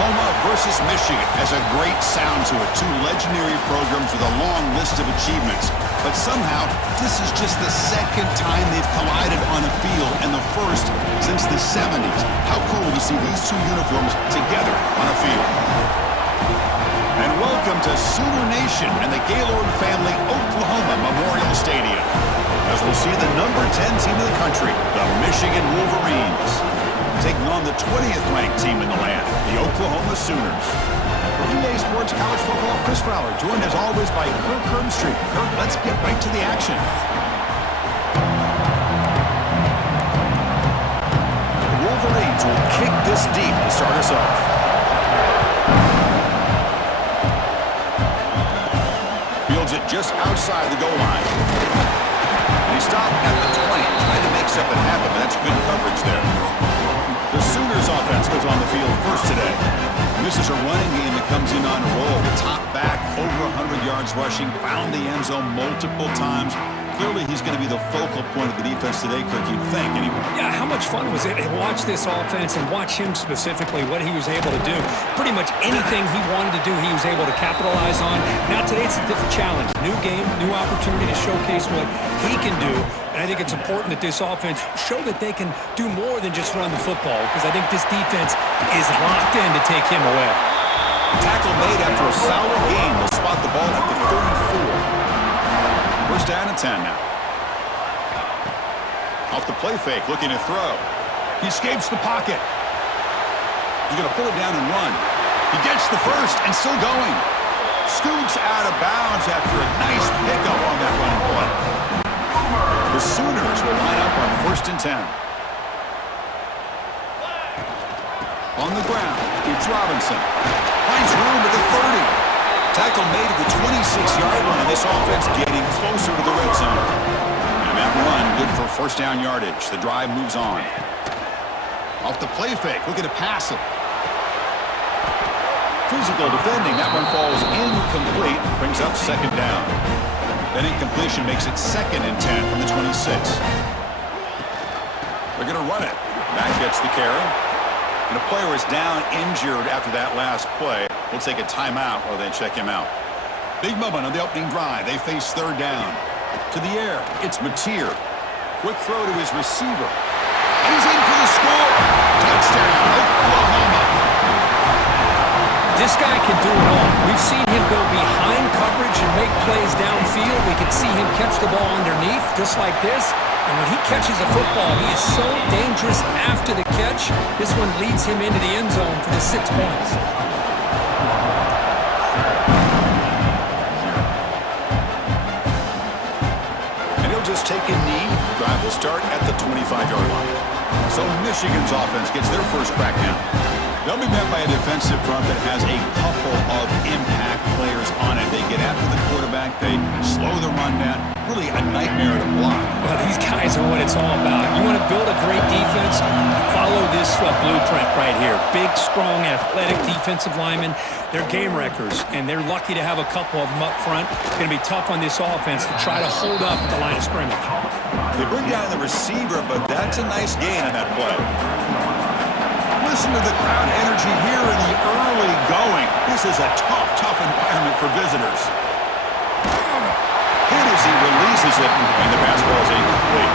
Oklahoma versus Michigan has a great sound to it. Two legendary programs with a long list of achievements. But somehow, this is just the second time they've collided on a field, and the first since the 70s. How cool to see these two uniforms together on a field. And welcome to Sooner Nation and the Gaylord Family Oklahoma Memorial Stadium, as we'll see the number 10 team in the country, the Michigan Wolverines, taking on the 20th ranked team in the land, the Oklahoma Sooners. For EA Sports College Football, Chris Fowler, joined as always by Kirk Herbstreit. Kirk, let's get right to the action. The Wolverines will kick this deep to start us off. Fields it just outside the goal line. And he stopped at the 20, trying to make something happen, but that's good coverage there. The Sooners offense goes on the field first today. And this is a running game that comes in on a roll. The top back, over 100 yards rushing, found the end zone multiple times. Clearly, he's going to be the focal point of the defense today, Kirk, you'd think, anyway. Yeah, how much fun was it to watch this offense and watch him specifically, what he was able to do. Pretty much anything he wanted to do, he was able to capitalize on. Now, today, it's a different challenge. New game, new opportunity to showcase what he can do. And I think it's important that this offense show that they can do more than just run the football, because I think this defense is locked in to take him away. Tackle made after a solid game. They'll spot the ball at the 34. First down and 10 now. Off the play fake, looking to throw. He escapes the pocket. He's going to pull it down and run. He gets the first and still going. Scoots out of bounds after a nice pickup on that running play. The Sooners will line up on first and 10. On the ground, it's Robinson. Finds room at the 30. Tackle made at the 26-yard line. This offense getting closer to the red zone. And that run good for first down yardage. The drive moves on. Off the play fake, looking to pass it. Physical defending. That one falls incomplete. Brings up second down. That incompletion makes it second and 10 from the 26. They're going to run it. Back gets the carry. And a player is down injured after that last play. We'll take a timeout or then check him out. Big moment on the opening drive. They face third down. To the air, it's Mateer. Quick throw to his receiver. And he's in for the score. Touchdown, Oklahoma. This guy can do it all. We've seen him go behind coverage and make plays downfield. We can see him catch the ball underneath just like this. And when he catches a football, he is so dangerous after the catch. This one leads him into the end zone for the 6 points. And he'll just take a knee. Drive will start at the 25-yard line. So Michigan's offense gets their first crack now. They'll be met by a defensive front that has a couple of impact players on it. They get after the quarterback. They slow the run down. Really a nightmare to block. Well, these guys are what it's all about. You want to build a great defense? Follow this blueprint right here. Big, strong, athletic defensive linemen. They're game wreckers, and they're lucky to have a couple of them up front. It's going to be tough on this offense to try to hold up at the line of scrimmage. They bring down the receiver, but that's a nice gain on that play. Listen to the crowd energy here in the early going. This is a tough environment for visitors. Hit as he releases it, and the pass ball is incomplete.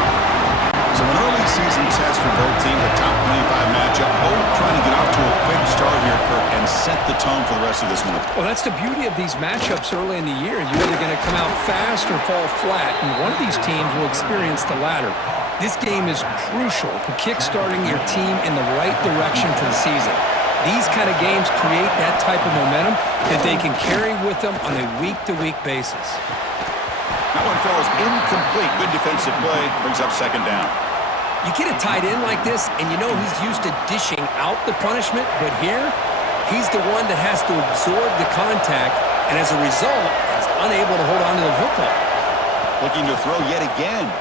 So an early season test for both teams, a top 25 matchup. Both trying to get off to a quick start here, Kirk, and set the tone for the rest of this one. Well, that's the beauty of these matchups early in the year. You're either going to come out fast or fall flat, and one of these teams will experience the latter. This game is crucial to kick-starting your team in the right direction for the season. These kind of games create that type of momentum that they can carry with them on a week-to-week basis. That one falls incomplete. Good defensive play. Brings up second down. You get a tight end like this, and you know he's used to dishing out the punishment, but here, he's the one that has to absorb the contact, and as a result, is unable to hold on to the football. Looking to throw yet again.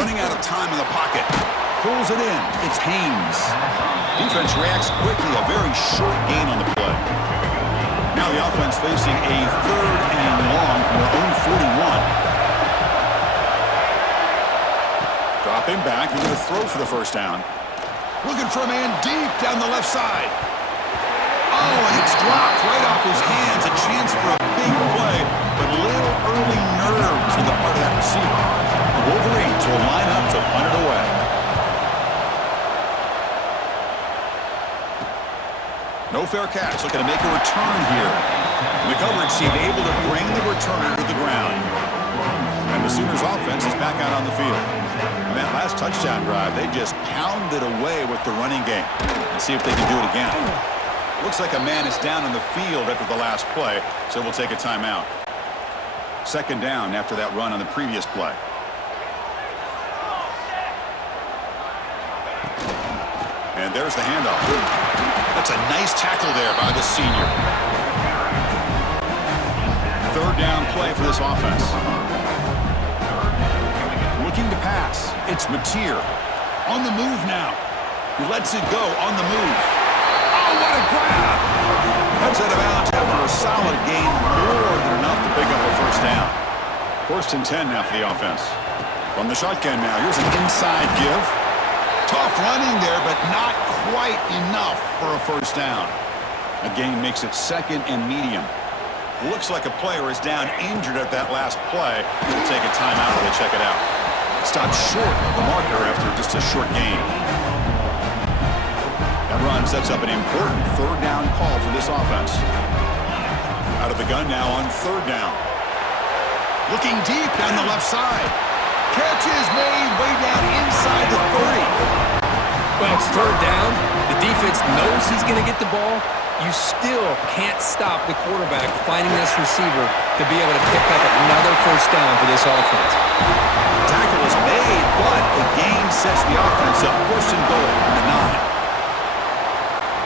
Running out of time in the pocket. Pulls it in. It's Haynes. Defense reacts quickly. A very short gain on the play. Now the offense facing a third and long from their own 41. Dropping back. He's going to throw for the first down. Looking for a man deep down the left side. Oh, and it's dropped right off his hands. A chance for a big play, but a little early nerves on the part of that receiver. The Wolverines will line up to punt it away. No fair catch. Looking to make a return here. The coverage team able to bring the returner to the ground. And the Sooners offense is back out on the field. And that last touchdown drive, they just pounded away with the running game. Let's see if they can do it again. Looks like a man is down on the field after the last play, so we'll take a timeout. Second down after that run on the previous play. And there's the handoff. That's a nice tackle there by the senior. Third down play for this offense. Looking to pass. It's Mateer. On the move now. He lets it go on the move. Oh, what a grab! Heads out of bounds after a solid gain, more than enough to pick up a first down. 1st and 10 now for the offense. From the shotgun now, here's an inside give. Tough running there, but not quite enough for a first down. A gain makes it 2nd and medium. Looks like a player is down injured at that last play. We'll take a timeout while they check it out. Stopped short of the marker after just a short gain. That run sets up an important third down call for this offense. Out of the gun now on 3rd down. Looking deep down the left side. Catch is made way down inside the 30. Well, it's 3rd down. The defense knows he's going to get the ball. You still can't stop the quarterback finding this receiver to be able to pick up another first down for this offense. Tackle is made, but the gain sets the offense up. 1st and goal from the 9.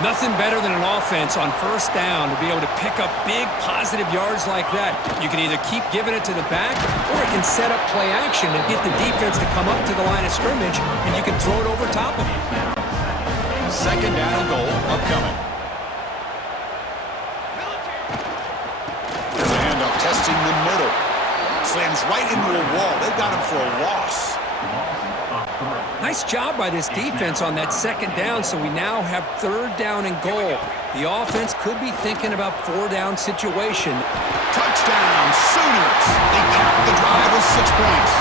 Nothing better than an offense on 1st down to be able to pick up big positive yards like that. You can either keep giving it to the back, or it can set up play action and get the defense to come up to the line of scrimmage, and you can throw it over top of them. 2nd down and goal upcoming. There's a handoff testing the middle. Slams right into a wall. They got him for a loss. Nice job by this defense on that 2nd down, so we now have 3rd down and goal. The offense could be thinking about 4-down situation. Touchdown, Sooners! They cap the drive with 6 points.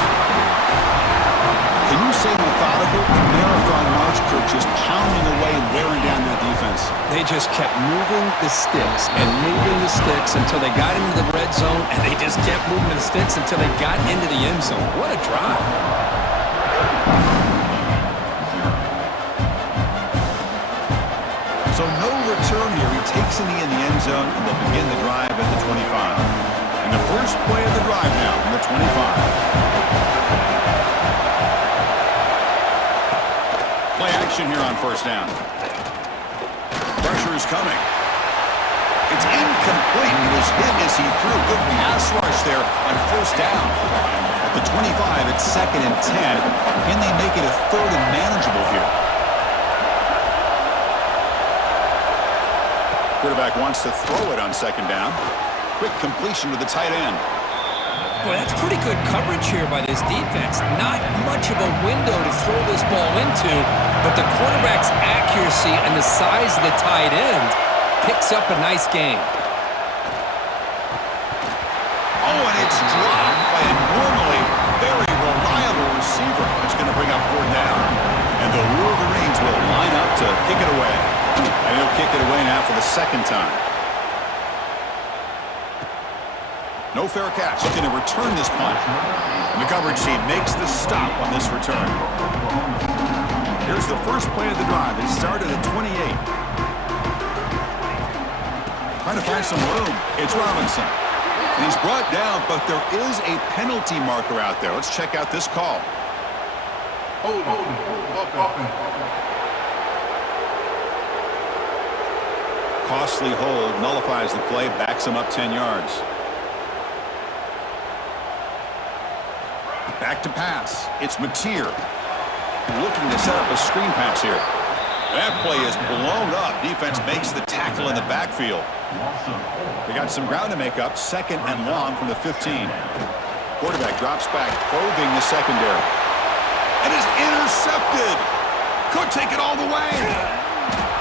Can you say methodical? The marathon march crew just pounding away and wearing down that defense. They just kept moving the sticks and moving the sticks until they got into the red zone, and they just kept moving the sticks until they got into the end zone. What a drive. So no return here. He takes it in the end zone, and they'll begin the drive at the 25. And the first play of the drive now from the 25. Play action here on 1st down. Pressure is coming. It's incomplete. He was hit as he threw. Good pass rush there on 1st down. At the 25, it's 2nd and 10. Can they make it a 3rd and manageable here? Quarterback wants to throw it on 2nd down. Quick completion to the tight end. Boy, that's pretty good coverage here by this defense. Not much of a window to throw this ball into, but the quarterback's accuracy and the size of the tight end picks up a nice game. Oh, and it's dropped by a normally very reliable receiver. It's going to bring up 4th down. And the Wolverines will line up to kick it away. And he'll kick it away now for the 2nd time. No fair catch. Looking to return this punt. And the coverage team makes the stop on this return. Here's the first play of the drive. It started at 28. Trying to find some room. It's Robinson. And he's brought down, but there is a penalty marker out there. Let's check out this call. Costly hold, nullifies the play, backs him up 10 yards. Back to pass. It's Mateer. Looking to set up a screen pass here. That play is blown up. Defense makes the tackle in the backfield. They got some ground to make up. 2nd and long from the 15. Quarterback drops back, probing the secondary. And is intercepted. Could take it all the way.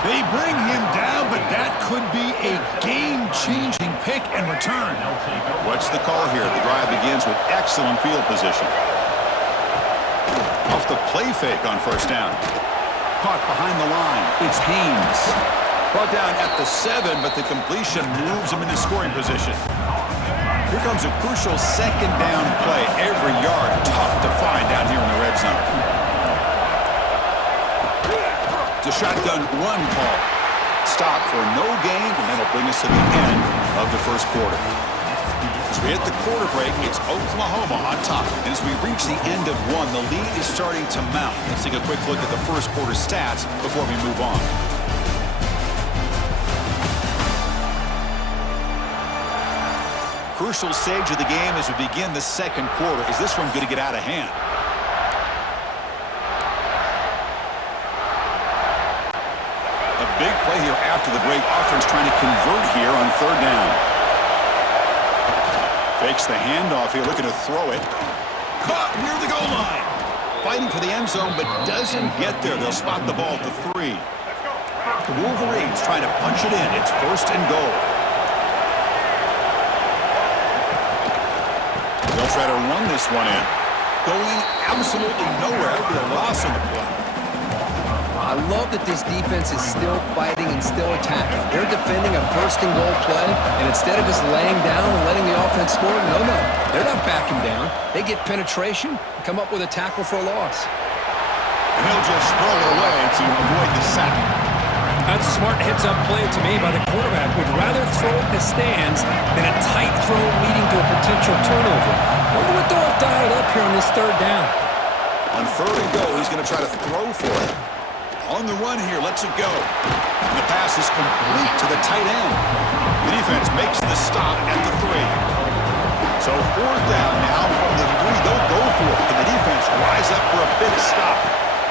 They bring him down, but that could be a game-changing pick and return. What's the call here? The drive begins with excellent field position. Off the play fake on first down. Caught behind the line. It's Haynes. Brought down at the 7, but the completion moves him into scoring position. Here comes a crucial second down play. Every yard tough to find down here in the red zone. It's a shotgun run call. Stop for no gain, and that'll bring us to the end of the first quarter. As we hit the quarter break, it's Oklahoma on top. And as we reach the end of one, the lead is starting to mount. Let's take a quick look at the first quarter stats before we move on. Crucial stage of the game as we begin the second quarter. Is this one going to get out of hand? A big play here after the break. Offense trying to convert here on third down. Fakes the handoff here, looking to throw it. Caught near the goal line. Fighting for the end zone, but doesn't get there. They'll spot the ball at the 3. The Wolverines trying to punch it in. It's first and goal. They'll try to run this one in. Going absolutely nowhere. That'll be a loss on the play. I love that this defense is still fighting and still attacking. They're defending a first and goal play, and instead of just laying down and letting the offense score, no. They're not backing down. They get penetration and come up with a tackle for a loss. And he'll just throw it away to avoid the sack. That's a smart heads-up play to me by the quarterback. Would rather throw it in the stands than a tight throw leading to a potential turnover. Wonder what they'll have dialed up here on this third down. On third and goal, he's going to try to throw for it. On the run here, lets it go. And the pass is complete to the tight end. The defense makes the stop at the 3. So fourth down now from the 3. They'll go for it. Can the defense rise up for a big stop?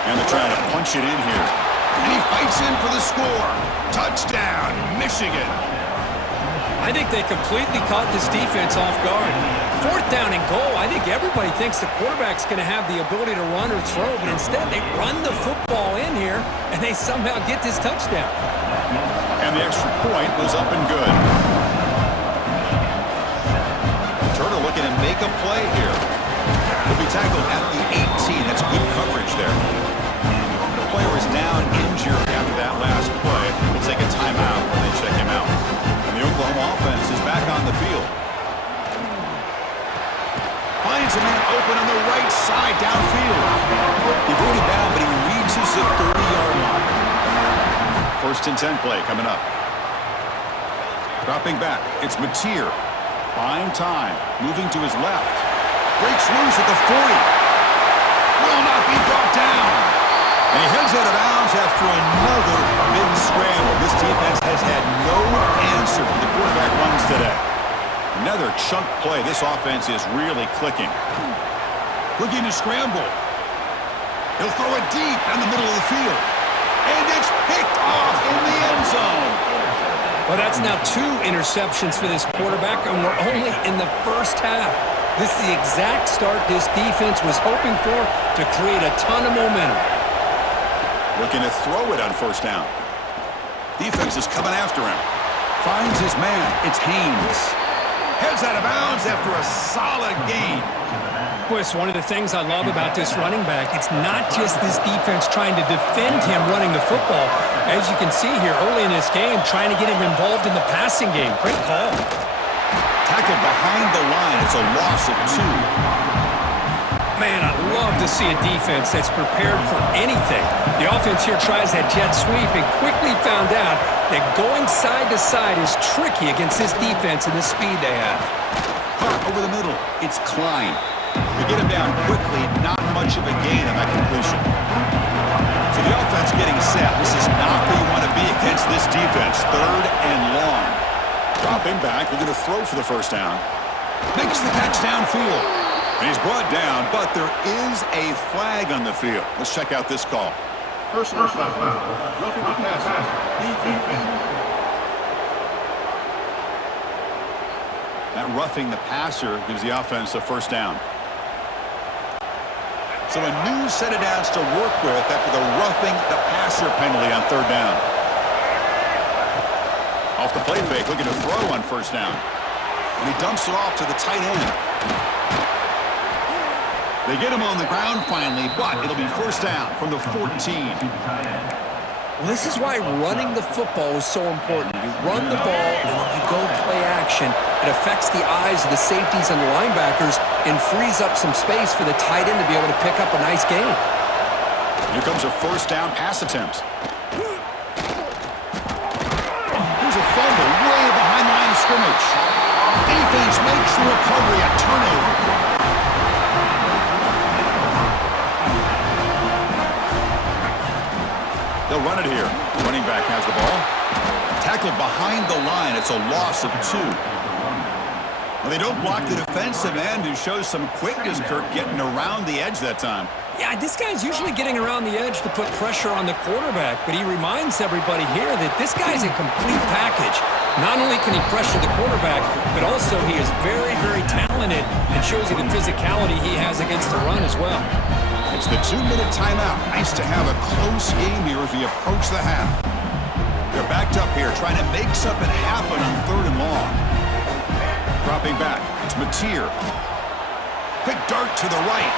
And they're trying to punch it in here. And he fights in for the score. Touchdown, Michigan. I think they completely caught this defense off guard. Fourth down and goal, I think everybody thinks the quarterback's going to have the ability to run or throw, but instead they run the football in here, and they somehow get this touchdown. And the extra point was up and good. Turner looking to make a play here. He'll be tackled at the 18. That's good coverage there. The player is down injured after that last play. We'll take a timeout when they check him out. And the Oklahoma offense is back on the field. Finds a man open on the right side downfield. He brought it down, but he reaches the 30-yard line. First and 10 play coming up. Dropping back, it's Mateer. Buying time, moving to his left. Breaks loose at the 40. Will not be brought down. And he heads out of bounds after another big scramble. This defense has had no answer for the quarterback runs today. Another chunk play. This offense is really clicking. Looking to scramble. He'll throw it deep in the middle of the field. And it's picked off in the end zone. Well, that's now 2 interceptions for this quarterback, and we're only in the first half. This is the exact start this defense was hoping for to create a ton of momentum. Looking to throw it on first down. Defense is coming after him. Finds his man. It's Haynes. Heads out of bounds after a solid gain. Boy, it's one of the things I love about this running back. It's not just this defense trying to defend him running the football. As you can see here early in this game, trying to get him involved in the passing game. Great call. Tackled behind the line. It's a loss of 2. Man, I love to see a defense that's prepared for anything. The offense here tries that jet sweep and quickly found out that going side to side is tricky against this defense and the speed they have. Hart over the middle. It's Klein. They get him down quickly. Not much of a gain on that completion. So the offense getting set. This is not where you want to be against this defense. Third and long. Dropping back. We're going to throw for the first down. Makes the catch downfield. And he's brought down, but there is a flag on the field. Let's check out this call. Personal foul. Roughing the passer. That roughing the passer gives the offense a first down. So a new set of downs to work with after the roughing the passer penalty on third down. Off the play fake, looking to throw on first down. And he dumps it off to the tight end. They get him on the ground finally, but it'll be first down from the 14. Well, this is why running the football is so important. You run the ball, and then you go play action. It affects the eyes of the safeties and the linebackers and frees up some space for the tight end to be able to pick up a nice gain. Here comes a first down pass attempt. Here's a fumble way behind the line of scrimmage. Defense makes the recovery a turnover. They'll run it here. Running back has the ball. Tackled behind the line. It's a loss of 2. Well, they don't block the defensive end, who shows some quickness, Kirk, getting around the edge that time. Yeah, this guy's usually getting around the edge to put pressure on the quarterback, but he reminds everybody here that this guy's a complete package. Not only can he pressure the quarterback, but also he is very, very talented and shows you the physicality he has against the run as well. It's the 2-minute timeout. Nice to have a close game here as we approach the half. They're backed up here, trying to make something happen on third and long. Dropping back, it's Mateer. Quick dart to the right.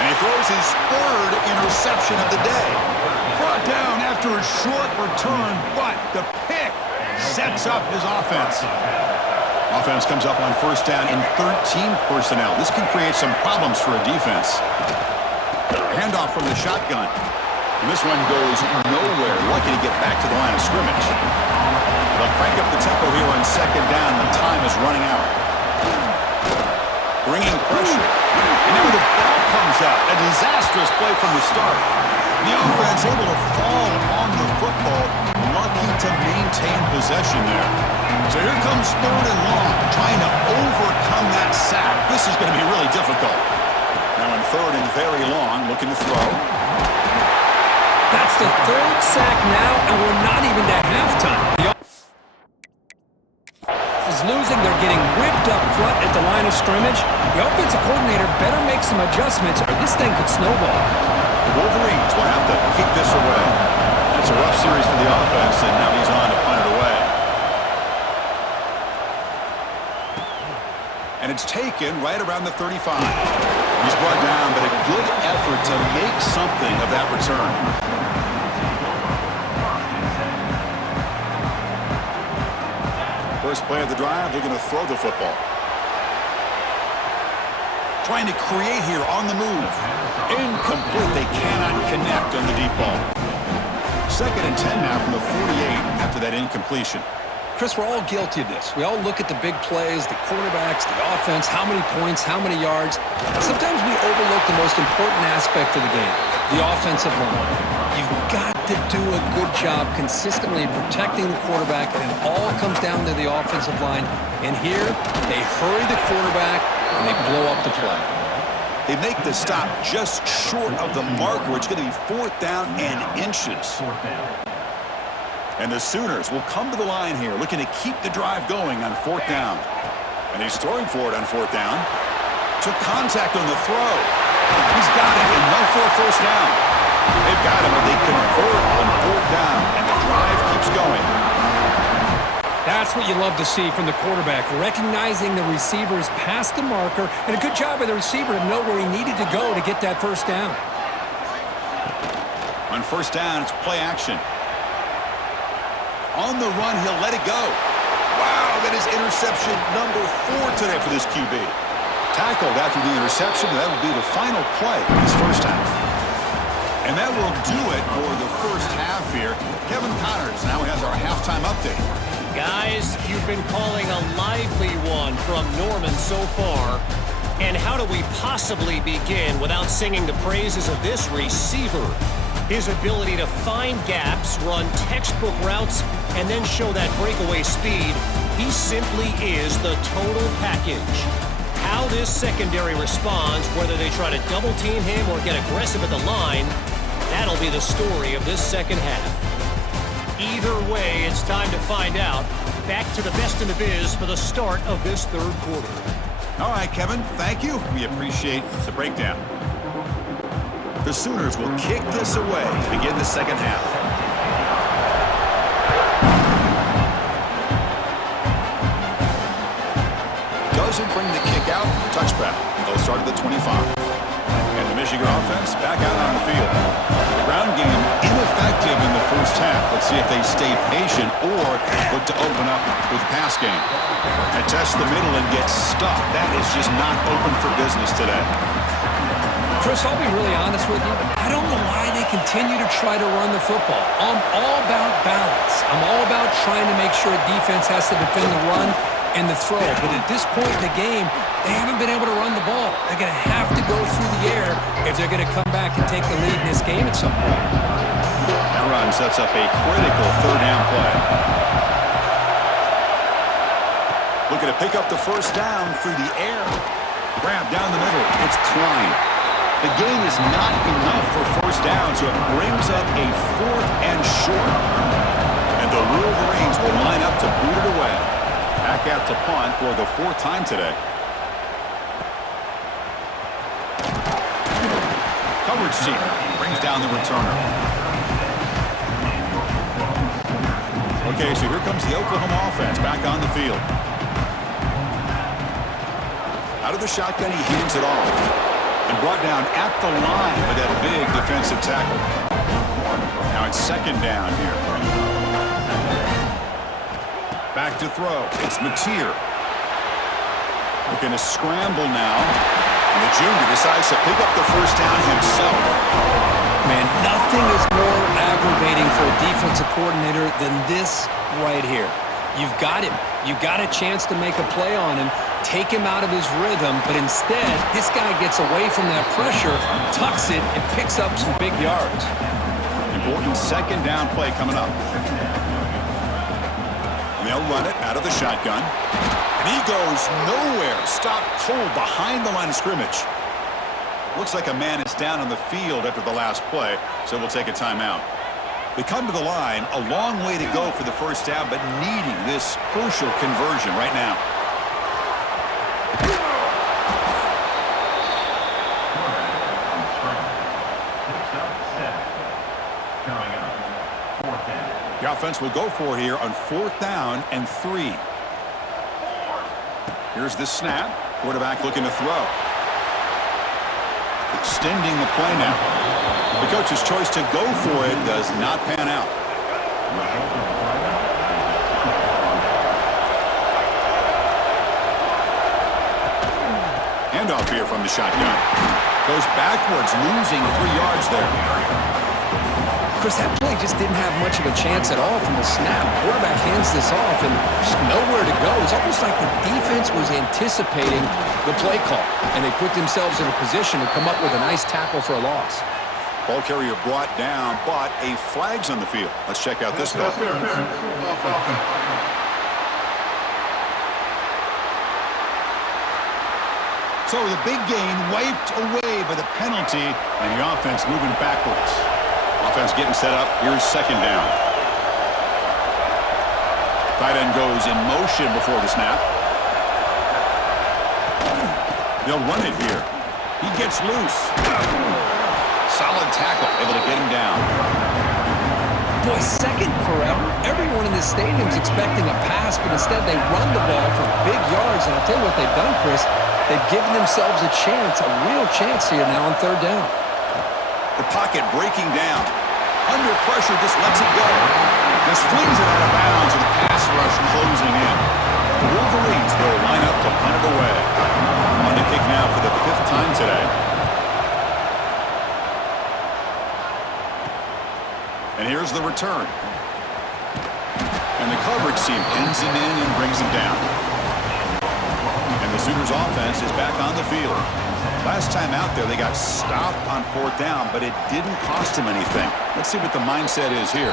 And he throws his third interception of the day. Brought down after a short return, but the pick sets up his offense. Offense comes up on first down in 13 personnel. This can create some problems for a defense. Handoff from the shotgun. And this one goes nowhere. Lucky to get back to the line of scrimmage. They'll crank up the tempo here on second down. The time is running out. Bringing pressure. And now the ball comes out. A disastrous play from the start. The offense able to fall on the football. Lucky to maintain possession there. So here comes third and long. Trying to overcome that sack. This is going to be really difficult. Now in third and very long, looking to throw. That's the third sack now, and we're not even to halftime. The offense is losing. They're getting ripped up front at the line of scrimmage. The offensive coordinator better make some adjustments, or this thing could snowball. The Wolverines will have to kick this away. That's a rough series for the offense, and now he's on to punt it away. And it's taken right around the 35. He's brought down, but a good effort to make something of that return. First play of the drive, they're going to throw the football. Trying to create here on the move. Incomplete. They cannot connect on the deep ball. Second and 10 now from the 48 after that incompletion. Chris, we're all guilty of this. We all look at the big plays, the quarterbacks, the offense, how many points, how many yards. Sometimes we overlook the most important aspect of the game, the offensive line. You've got to do a good job consistently protecting the quarterback, and it all comes down to the offensive line. And here, they hurry the quarterback, and they blow up the play. They make the stop just short of the marker. It's going to be fourth down and inches. And the Sooners will come to the line here, looking to keep the drive going on fourth down. And he's throwing for it on fourth down. Took contact on the throw. He's got it, enough for a first down. They've got him, and they convert on fourth down, and the drive keeps going. That's what you love to see from the quarterback, recognizing the receiver's past the marker, and a good job by the receiver to know where he needed to go to get that first down. On first down, it's play action. On the run, he'll let it go. Wow, that is interception number 4 today for this QB. Tackled after the interception, that will be the final play of this first half. And that will do it for the first half here. Kevin Connors now has our halftime update. Guys, you've been calling a lively one from Norman so far. And how do we possibly begin without singing the praises of this receiver? His ability to find gaps, run textbook routes, and then show that breakaway speed. He simply is the total package. How this secondary responds, whether they try to double team him or get aggressive at the line, that'll be the story of this second half. Either way, it's time to find out. Back to the best in the biz for the start of this third quarter. All right, Kevin, thank you. We appreciate the breakdown. The Sooners will kick this away to begin the second half. Doesn't bring the kick out. Touchback. They'll start at the 25. And the Michigan offense back out on the field. The ground game ineffective in the first half. Let's see if they stay patient or look to open up with the pass game. And test the middle and get stuck. That is just not open for business today. Chris, I'll be really honest with you. I don't know why they continue to try to run the football. I'm all about balance. I'm all about trying to make sure defense has to defend the run and the throw. But at this point in the game, they haven't been able to run the ball. They're going to have to go through the air if they're going to come back and take the lead in this game at some point. That run sets up a critical third down play. Looking to pick up the first down through the air. Grab down the middle. It's Klein. The gain is not enough for first down, so it brings up a 4th and short. And the Wolverines will line up to boot it away. Back out to punt for the 4th time today. Coverage team brings down the returner. Okay, so here comes the Oklahoma offense back on the field. Out of the shotgun, he hands it off. And brought down at the line with that big defensive tackle. Now it's second down here. Back to throw. It's Mateer. Looking to scramble now. And the junior decides to pick up the first down himself. Man, nothing is more aggravating for a defensive coordinator than this right here. You've got him. You've got a chance to make a play on him, take him out of his rhythm, but instead, this guy gets away from that pressure, tucks it, and picks up some big yards. Important second down play coming up. And they'll run it out of the shotgun. And he goes nowhere. Stopped cold behind the line of scrimmage. Looks like a man is down on the field after the last play, so we'll take a timeout. They come to the line, a long way to go for the first down, but needing this crucial conversion right now. The offense will go for here on 4th down and 3. Here's the snap. Quarterback looking to throw. Extending the play now. The coach's choice to go for it does not pan out. Handoff here from the shotgun. Goes backwards, losing 3 yards there. Chris, that play just didn't have much of a chance at all from the snap. Quarterback hands this off and there's nowhere to go. It's almost like the defense was anticipating the play call, and they put themselves in a position to come up with a nice tackle for a loss. Ball carrier brought down, but a flag's on the field. Let's check out this call. So the big gain wiped away by the penalty, and the offense moving backwards. Offense getting set up. Here's second down. Tight end goes in motion before the snap. They'll run it here. He gets loose. Solid tackle, able to get him down. Boy, second forever. Everyone in this stadium's expecting a pass, but instead they run the ball for big yards. And I'll tell you what they've done, Chris. They've given themselves a chance, a real chance here now on 3rd down. The pocket breaking down. Under pressure, just lets it go. Just flings it out of bounds, and the pass rush closing in. The Wolverines will line up to punt it away. On the kick now for the 5th time today. And here's the return. And the coverage team pins him in and brings him down. And the Sooners offense is back on the field. Last time out there, they got stopped on 4th down, but it didn't cost them anything. Let's see what the mindset is here.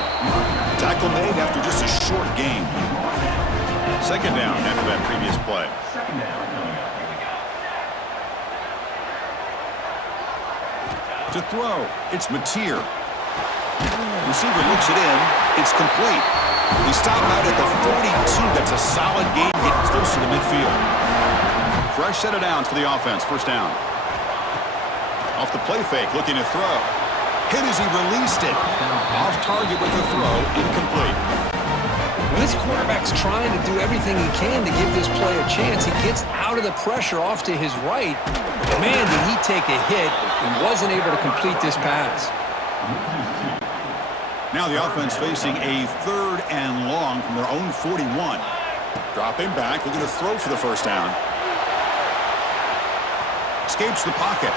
Tackle made after just a short gain. Second down after that previous play. To throw, it's Mateer. Receiver looks it in. It's complete. He stopped out at the 42. That's a solid gain, getting close to the midfield. Fresh set of downs for the offense. First down. Off the play fake, looking to throw. Hit as he released it. Off target with the throw, incomplete. When this quarterback's trying to do everything he can to give this play a chance, he gets out of the pressure off to his right. Man, did he take a hit and wasn't able to complete this pass. Now the offense facing a 3rd and long from their own 41. Dropping back, looking to throw for the first down. Escapes the pocket.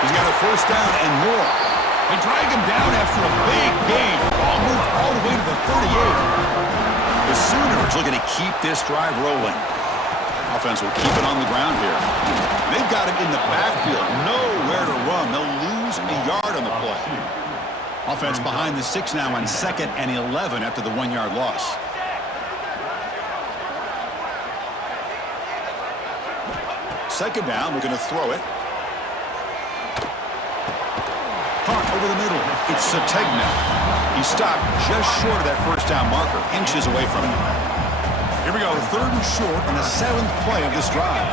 He's got a first down and more. They drag him down after a big gain. Ball moved all the way to the 38. The Sooners looking to keep this drive rolling. Offense will keep it on the ground here. They've got him in the backfield. Nowhere to run. They'll lose a yard on the play. Offense behind the 6 now on 2nd and 11 after the 1-yard loss. Second down, we're going to throw it. Hunt over the middle. It's Sategna. He stopped just short of that first down marker, inches away from it. Here we go, 3rd and short on the 7th play of this drive.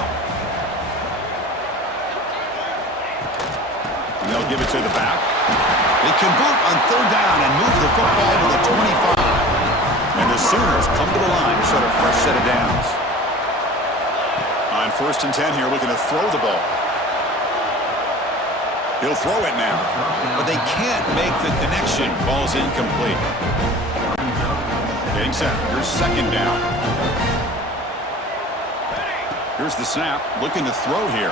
And they'll give it to the back. They convert on 3rd down and move the football to the 25. And the Sooners come to the line to start a fresh set of downs. On 1st and 10 here, looking to throw the ball. He'll throw it now, but they can't make the connection. Ball's incomplete. Getting set. Here's 2nd down. Here's the snap. Looking to throw here.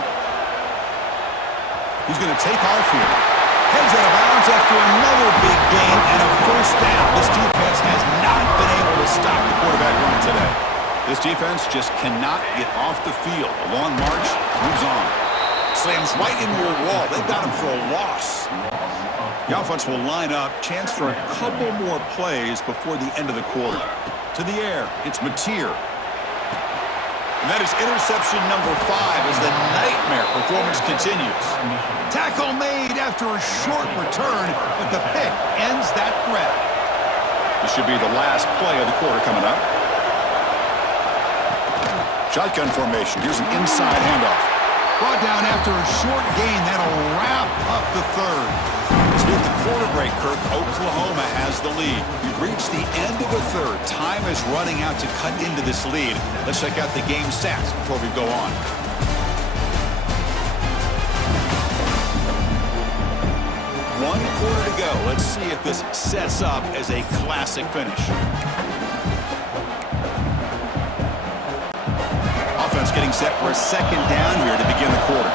He's going to take off here. Heads out of bounds after another big gain and a first down. This defense has not been able to stop the quarterback run today. This defense just cannot get off the field. A long march moves on. Slams right into a wall. They've got him for a loss. The offense will line up. Chance for a couple more plays before the end of the quarter. To the air, it's Mateer. And that is interception number 5 as the nightmare performance continues. Tackle made after a short return, but the pick ends that threat. This should be the last play of the quarter coming up. Shotgun formation. Here's an inside handoff. Brought down after a short gain. That'll wrap up the 3rd. As we hit the quarter break, Kirk, Oklahoma has the lead. We've reached the end of the 3rd. Time is running out to cut into this lead. Let's check out the game stats before we go on. One quarter to go. Let's see if this sets up as a classic finish. Offense getting set for a 2nd down here to begin the quarter.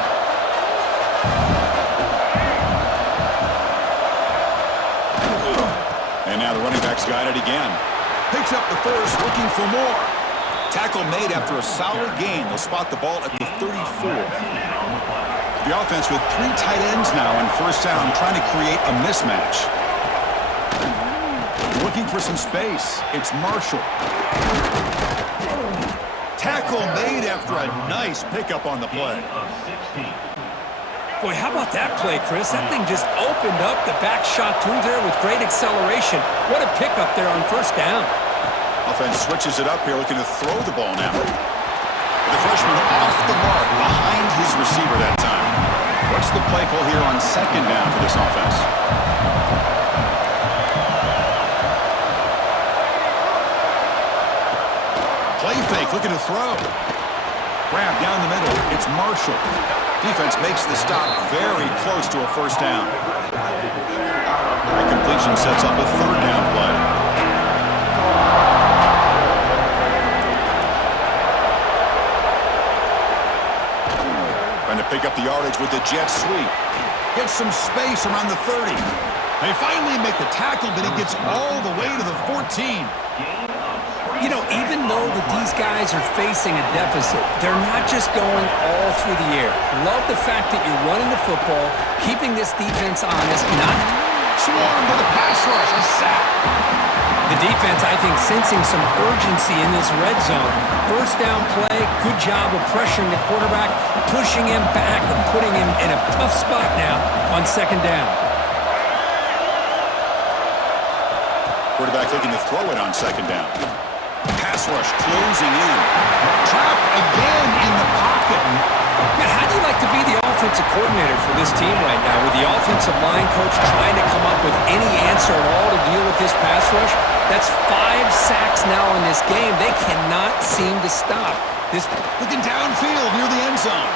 And now the running back's got it again. Picks up the first, looking for more. Tackle made after a solid gain. They'll spot the ball at the 34. The offense with 3 tight ends now on 1st down, trying to create a mismatch. Looking for some space. It's Marshall. Tackle made after a nice pickup on the play. Boy, how about that play, Chris? That thing just opened up. The back shot through there with great acceleration. What a pickup there on 1st down. Offense switches it up here, looking to throw the ball now. The freshman off the mark behind his receiver that time. What's the play call here on 2nd down for this offense? Play fake, looking to throw. Grab down the middle. It's Marshall. Defense makes the stop very close to a 1st down. That completion sets up a 3rd down play. Trying to pick up the yardage with the jet sweep. Gets some space around the 30. They finally make the tackle, but he gets all the way to the 14. You know, even though that these guys are facing a deficit, they're not just going all through the air. Love the fact that you're running the football, keeping this defense honest, not Swarmed with a pass rush. A sack. The defense, I think, sensing some urgency in this red zone. 1st down play, good job of pressuring the quarterback, pushing him back and putting him in a tough spot now on 2nd down. Quarterback looking to throw it on 2nd down. Pass rush closing in. Trapped again in the pocket. Man, how do you like to be the offensive coordinator for this team right now with the offensive line coach trying to come up with any answer at all to deal with this pass rush? That's 5 sacks now in this game. They cannot seem to stop this. Looking downfield near the end zone.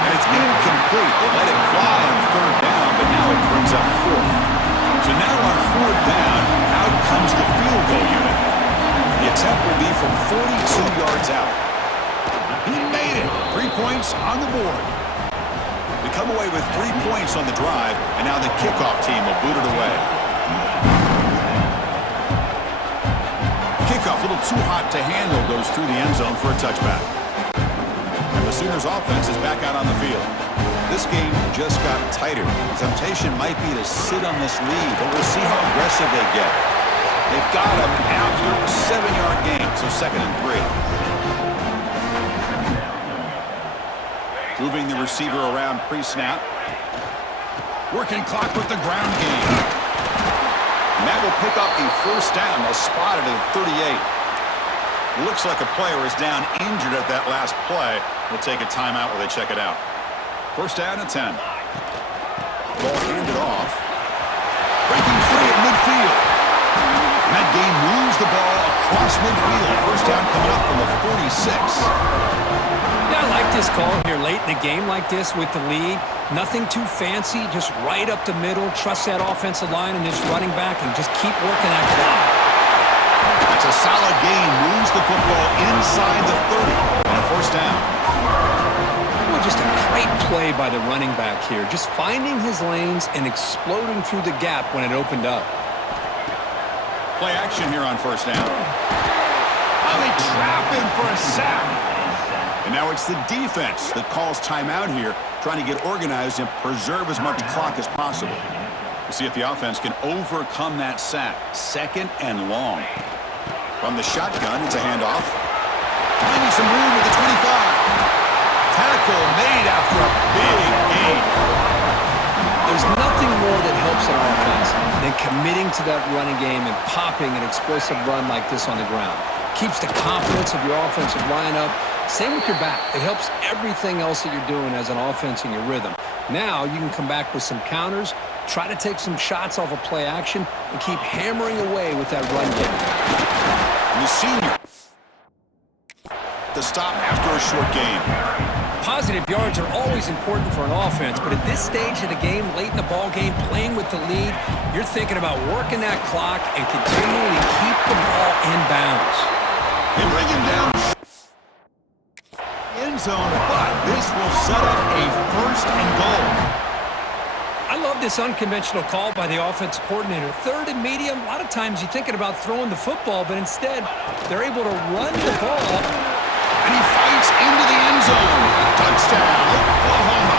And it's incomplete. They let it fly on third down, but now it brings up fourth. So now on fourth down, out comes the field goal unit. The attempt will be from 42 yards out. He made it. 3 points on the board. We come away with 3 points on the drive, and now the kickoff team will boot it away. Kickoff, a little too hot to handle, goes through the end zone for a touchback. And the Sooners offense is back out on the field. This game just got tighter. The temptation might be to sit on this lead, but we'll see how aggressive they get. They've got him after a 7-yard gain, so 2nd and 3. Moving the receiver around pre-snap. Working clock with the ground game. And that will pick up a first down. They'll spot it at 38. Looks like a player is down injured at that last play. We'll take a timeout while they check it out. First down at 10. Ball handed off. Breaking free at midfield. And that game moves the ball across midfield. First down coming up from the 46. Yeah, I like this call here late in the game like this with the lead. Nothing too fancy, just right up the middle. Trust that offensive line and this running back and just keep working that clock. That's a solid gain. Moves the football inside the 30 and a first down. Well, just a great play by the running back here. Just finding his lanes and exploding through the gap when it opened up. Play action here on first down. Oh, they trap him for a sack. And now it's the defense that calls timeout here, trying to get organized and preserve as much clock as possible. We'll see if the offense can overcome that sack. 2nd and long. From the shotgun, it's a handoff. Finding some room at the 25. Tackle made after a big gain. There's nothing more that helps an offense than committing to that running game and popping an explosive run like this on the ground. Keeps the confidence of your offensive line up. Same with your back. It helps everything else that you're doing as an offense in your rhythm. Now you can come back with some counters, try to take some shots off of play action, and keep hammering away with that run game. And the senior. The stop after a short game. Positive yards are always important for an offense, but at this stage of the game, late in the ball game, playing with the lead, you're thinking about working that clock and continuing to keep the ball in bounds. They bring him down end zone, but this will set up a 1st and goal. I love this unconventional call by the offensive coordinator. 3rd and medium, a lot of times you're thinking about throwing the football, but instead they're able to run the ball. And he fights into the end zone. Touchdown, Oklahoma.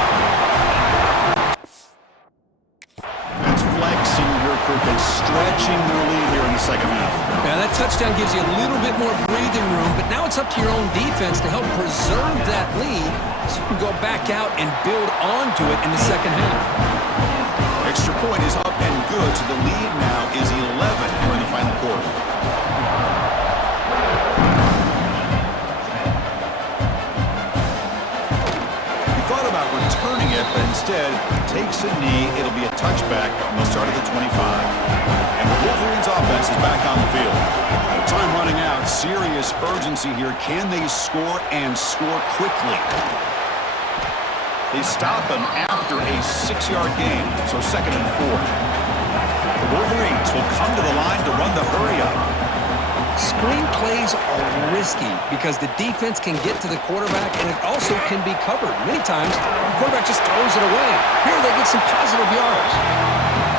That's flexing your group and stretching their lead here in the second half. Yeah, that touchdown gives you a little bit more breathing room, but now it's up to your own defense to help preserve that lead so you can go back out and build onto it in the second half. Extra point is up and good, so the lead now is 11 here in the final quarter. He thought about returning it, but instead takes a knee. It'll be a touchback, and they'll start at the 25. And the Wolverines offense is back on the field. Time running out. Serious urgency here. Can they score and score quickly? They stop him after a 6-yard gain, so 2nd and 4. The Wolverines will come to the line to run the hurry-up. Screen plays are risky because the defense can get to the quarterback and it also can be covered. Many times, the quarterback just throws it away. Here they get some positive yards.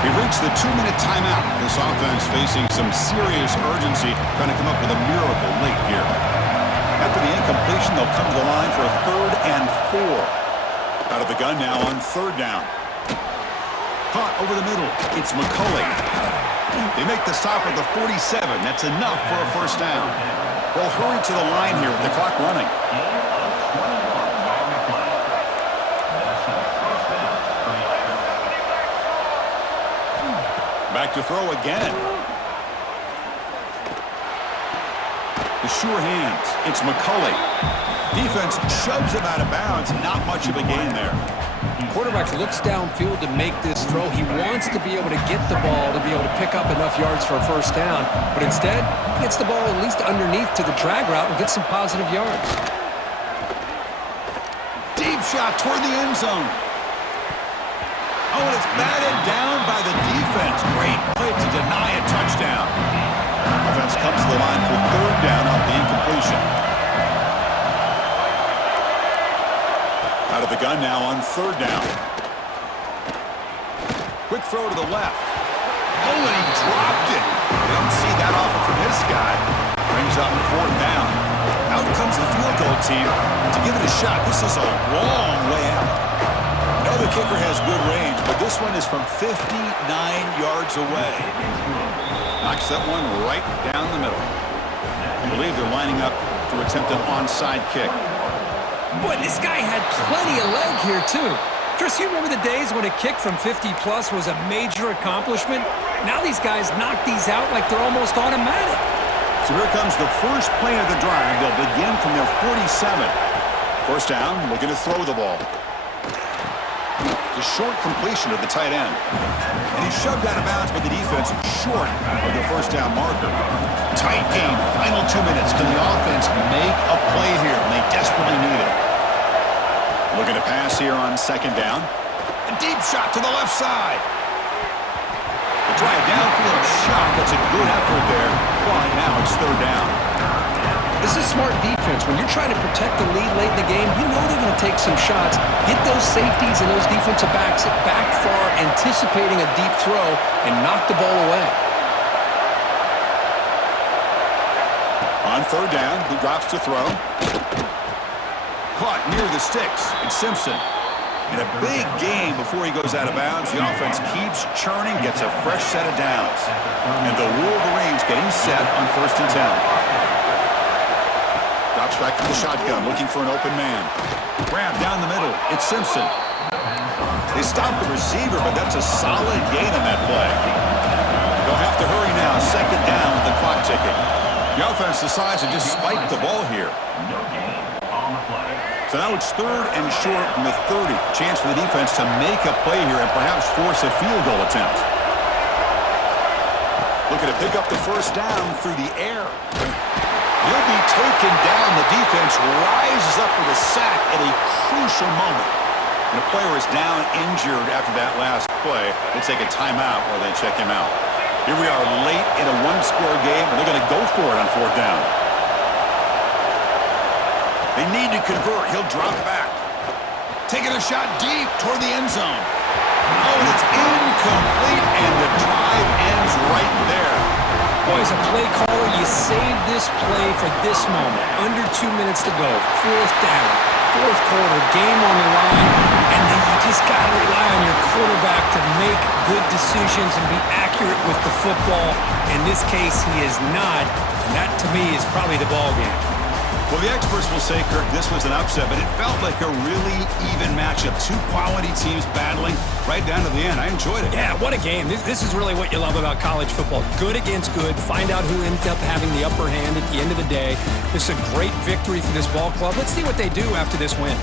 We've reached the 2-minute timeout. This offense facing some serious urgency, trying to come up with a miracle late here. After the incompletion, they'll come to the line for a 3rd and 4. Out of the gun now on 3rd down. Caught over the middle. It's McCulley. They make the stop at the 47. That's enough for a first down. They'll hurry to the line here with the clock running. Back to throw again. The sure hands. It's McCulley. Defense shoves him out of bounds. Not much of a gain there. Quarterback looks downfield to make this throw. He wants to be able to get the ball to be able to pick up enough yards for a first down, but instead, he gets the ball at least underneath to the drag route and gets some positive yards. Deep shot toward the end zone. Oh, and it's batted down by the defense. Great play to deny a touchdown. Offense comes to the line for third down off the incompletion. Out of the gun now on third down. Quick throw to the left. Oh, and he dropped it. You don't see that often from this guy. Brings up fourth down. Out comes the field goal team to give it a shot. This is a long way out. I know the kicker has good range, but this one is from 59 yards away. Knocks that one right down the middle. I believe they're lining up to attempt an onside kick. Boy, this guy had plenty of leg here, too. Chris, you remember the days when a kick from 50-plus was a major accomplishment? Now these guys knock these out like they're almost automatic. So here comes the first play of the drive. They'll begin from their 47. First down, looking to throw the ball. It's a short completion to the tight end. And he's shoved out of bounds by the defense short of the first down marker. Tight game, final 2 minutes. Can the offense make a play here? And they desperately need it. Looking to pass here on second down. A deep shot to the left side. They try a downfield shot. That's a good effort there. Well, now it's third down. This is smart defense. When you're trying to protect the lead late in the game, you know they're going to take some shots. Get those safeties and those defensive backs back far, anticipating a deep throw, and knock the ball away. On third down, he drops to throw. Caught near the sticks. It's Simpson. In a big game before he goes out of bounds, the offense keeps churning, gets a fresh set of downs. And the Wolverines getting set on 1st and 10. Drops back to the shotgun, looking for an open man. Grab down the middle. It's Simpson. They stop the receiver, but that's a solid gain on that play. They'll have to hurry now. Second down with the clock ticking. The offense decides to just spike the ball here. So now it's third and short from the 30. Chance for the defense to make a play here and perhaps force a field goal attempt. Looking to pick up the first down through the air. He'll be taken down. The defense rises up with a sack at a crucial moment. And the player is down injured after that last play. They'll take a timeout while they check him out. Here we are late in a one-score game, and they're going to go for it on fourth down. They need to convert. He'll drop back. Taking a shot deep toward the end zone. Oh, and it's incomplete, and the drive ends right there. Boy, as a play caller, you save this play for this moment. Under 2 minutes to go. Fourth down. Fourth quarter. Game on the line. And then you just got to rely on your quarterback to make good decisions and be accurate with the football. In this case, he is not. And that, to me, is probably the ball game. Well, the experts will say, Kirk, this was an upset, but it felt like a really even matchup. Two quality teams battling right down to the end. I enjoyed it. Yeah, what a game. This is really what you love about college football. Good against good. Find out who ends up having the upper hand at the end of the day. This is a great victory for this ball club. Let's see what they do after this win.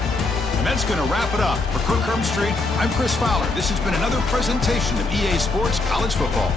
And that's going to wrap it up. For Kirk Herbstreit, I'm Chris Fowler. This has been another presentation of EA Sports College Football.